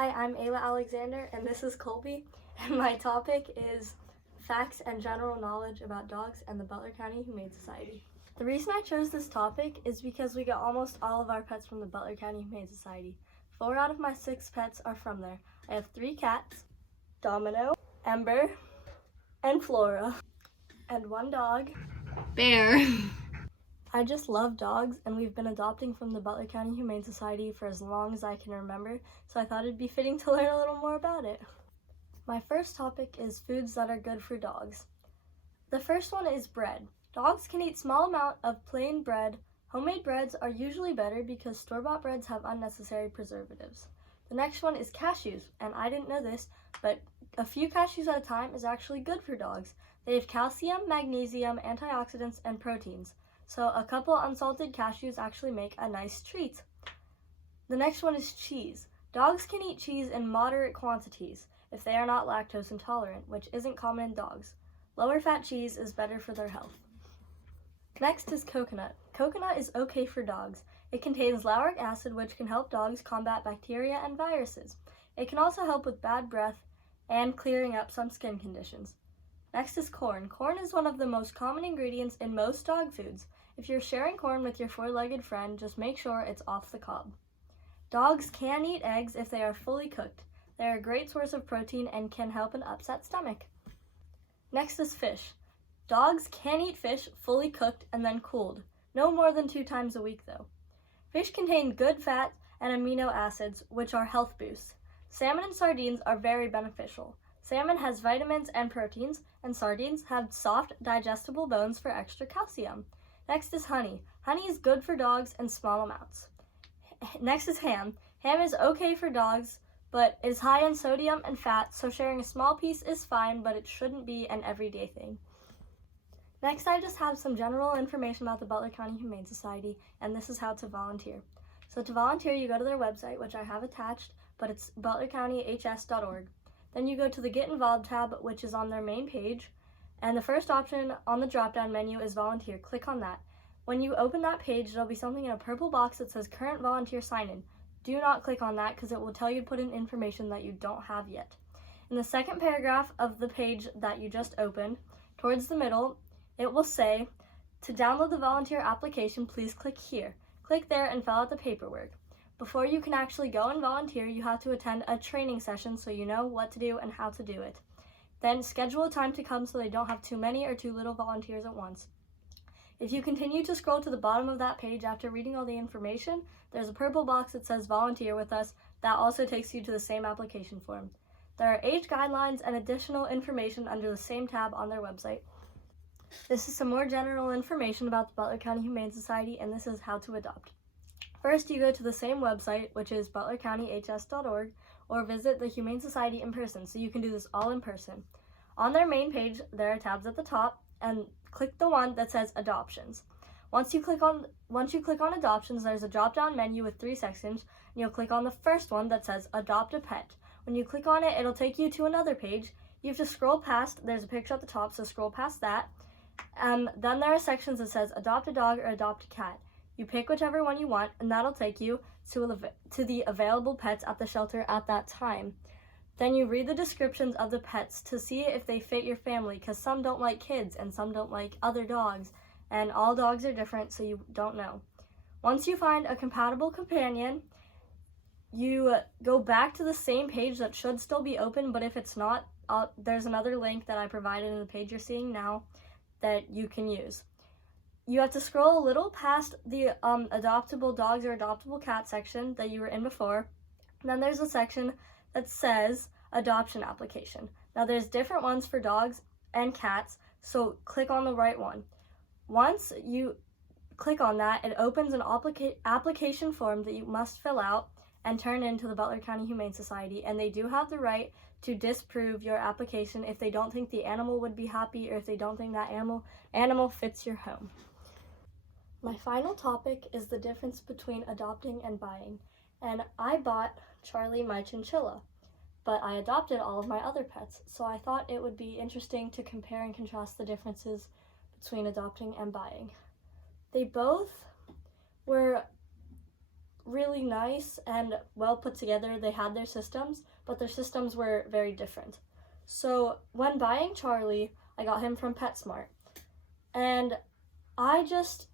Hi, I'm Ayla Alexander, and this is Colby, and my topic is facts and general knowledge about dogs and the Butler County Humane Society. The reason I chose this topic is because we get almost all of our pets from the Butler County Humane Society. 4 out of my 6 pets are from there. I have 3 cats, Domino, Ember, and Flora, and 1 dog, Bear. I just love dogs, and we've been adopting from the Butler County Humane Society for as long as I can remember, so I thought it'd be fitting to learn a little more about it. My first topic is foods that are good for dogs. The first one is bread. Dogs can eat small amount of plain bread. Homemade breads are usually better because store-bought breads have unnecessary preservatives. The next one is cashews, and I didn't know this, but a few cashews at a time is actually good for dogs. They have calcium, magnesium, antioxidants, and proteins. So a couple unsalted cashews actually make a nice treat. The next one is cheese. Dogs can eat cheese in moderate quantities if they are not lactose intolerant, which isn't common in dogs. Lower fat cheese is better for their health. Next is coconut. Coconut is okay for dogs. It contains lauric acid, which can help dogs combat bacteria and viruses. It can also help with bad breath and clearing up some skin conditions. Next is corn. Corn is one of the most common ingredients in most dog foods. If you're sharing corn with your 4-legged friend, just make sure it's off the cob. Dogs can eat eggs if they are fully cooked. They are a great source of protein and can help an upset stomach. Next is fish. Dogs can eat fish fully cooked and then cooled. No more than 2 times a week though. Fish contain good fat and amino acids, which are health boosts. Salmon and sardines are very beneficial. Salmon has vitamins and proteins, and sardines have soft, digestible bones for extra calcium. Next is honey. Honey is good for dogs in small amounts. Next is ham. Ham is okay for dogs, but is high in sodium and fat, so sharing a small piece is fine, but it shouldn't be an everyday thing. Next, I just have some general information about the Butler County Humane Society, and this is how to volunteer. So to volunteer, you go to their website, which I have attached, but it's butlercountyyhs.org. Then you go to the Get Involved tab, which is on their main page, and the first option on the drop-down menu is Volunteer. Click on that. When you open that page, there'll be something in a purple box that says Current Volunteer Sign-In. Do not click on that because it will tell you to put in information that you don't have yet. In the second paragraph of the page that you just opened, towards the middle, it will say, to download the volunteer application, please click here. Click there and fill out the paperwork. Before you can actually go and volunteer, you have to attend a training session so you know what to do and how to do it. Then schedule a time to come so they don't have too many or too little volunteers at once. If you continue to scroll to the bottom of that page after reading all the information, there's a purple box that says Volunteer with Us that also takes you to the same application form. There are age guidelines and additional information under the same tab on their website. This is some more general information about the Butler County Humane Society, and this is how to adopt. First, you go to the same website, which is butlercountyyhs.org, or visit the Humane Society in person, so you can do this all in person. On their main page, there are tabs at the top, and click the one that says Adoptions. Once you click on Adoptions, there's a drop-down menu with 3 sections, and you'll click on the first one that says Adopt a Pet. When you click on it, it'll take you to another page. You have to scroll past, there's a picture at the top, so scroll past that. Then there are sections that says Adopt a Dog or Adopt a Cat. You pick whichever one you want, and that'll take you to the available pets at the shelter at that time. Then you read the descriptions of the pets to see if they fit your family, because some don't like kids and some don't like other dogs, and all dogs are different, so you don't know. Once you find a compatible companion, you go back to the same page that should still be open, but if it's not, there's another link that I provided in the page you're seeing now that you can use. You have to scroll a little past the adoptable dogs or adoptable cat section that you were in before. And then there's a section that says adoption application. Now there's different ones for dogs and cats, so click on the right one. Once you click on that, it opens an application form that you must fill out and turn into the Butler County Humane Society, and they do have the right to disapprove your application if they don't think the animal would be happy or if they don't think that animal fits your home. My final topic is the difference between adopting and buying, and I bought Charlie, my chinchilla, but I adopted all of my other pets, so I thought it would be interesting to compare and contrast the differences between adopting and buying. They both were really nice and well put together. They had their systems, but their systems were very different. So when buying Charlie, I got him from PetSmart. And I just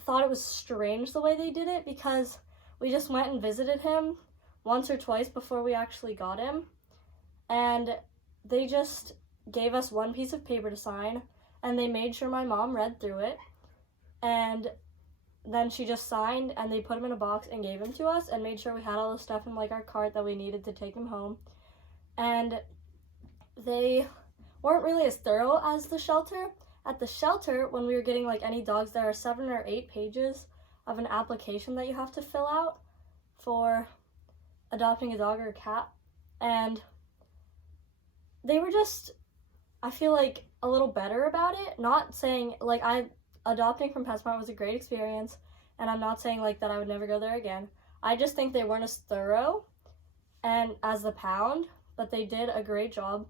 thought it was strange the way they did it, because we just went and visited him once or twice before we actually got him. And they just gave us one piece of paper to sign, and they made sure my mom read through it. And then she just signed, and they put him in a box and gave him to us and made sure we had all the stuff in like our cart that we needed to take him home. And they weren't really as thorough as the shelter. At the shelter, when we were getting like any dogs, there are 7 or 8 pages of an application that you have to fill out for adopting a dog or a cat. And they were just, I feel like, a little better about it. Not saying, like, adopting from PetSmart was a great experience, and I'm not saying like that I would never go there again. I just think they weren't as thorough and as the Pound, but they did a great job.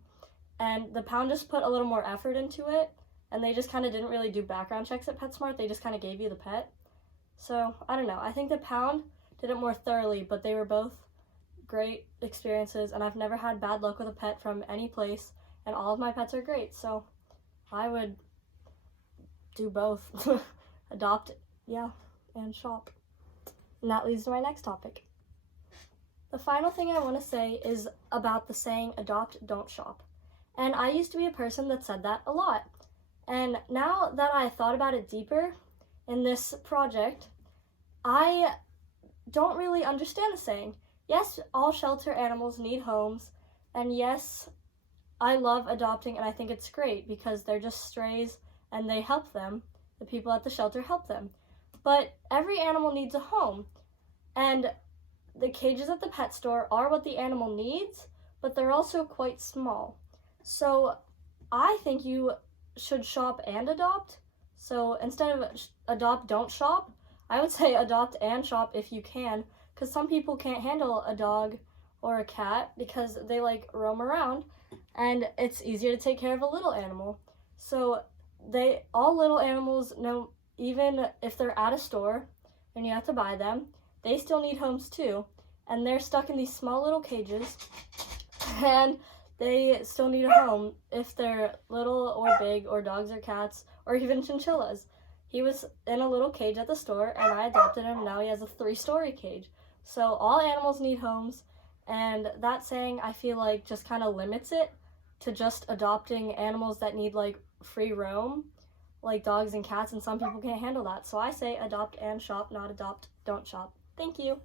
And the Pound just put a little more effort into it, and they just kind of didn't really do background checks at PetSmart. They just kind of gave you the pet. So, I don't know. I think the Pound did it more thoroughly, but they were both great experiences, and I've never had bad luck with a pet from any place, and all of my pets are great. So, I would do both. Adopt, yeah, and shop. And that leads to my next topic. The final thing I want to say is about the saying, adopt, don't shop. And I used to be a person that said that a lot. And now that I thought about it deeper in this project, I don't really understand the saying. Yes, all shelter animals need homes, and yes, I love adopting, and I think it's great because they're just strays and they help them. The people at the shelter help them. But every animal needs a home, and the cages at the pet store are what the animal needs, but they're also quite small. So I think you should shop and adopt. So instead of adopt, don't shop, I would say adopt and shop if you can, because some people can't handle a dog or a cat because they like roam around, and it's easier to take care of a little animal. So all little animals know, even if they're at a store and you have to buy them, they still need homes too, and they're stuck in these small little cages, and they still need a home if they're little or big, or dogs or cats, or even chinchillas. He was in a little cage at the store, and I adopted him. Now he has a 3-story cage. So all animals need homes, and that saying, I feel like, just kind of limits it to just adopting animals that need like free roam, like dogs and cats, and some people can't handle that. So I say adopt and shop, not adopt, don't shop. Thank you.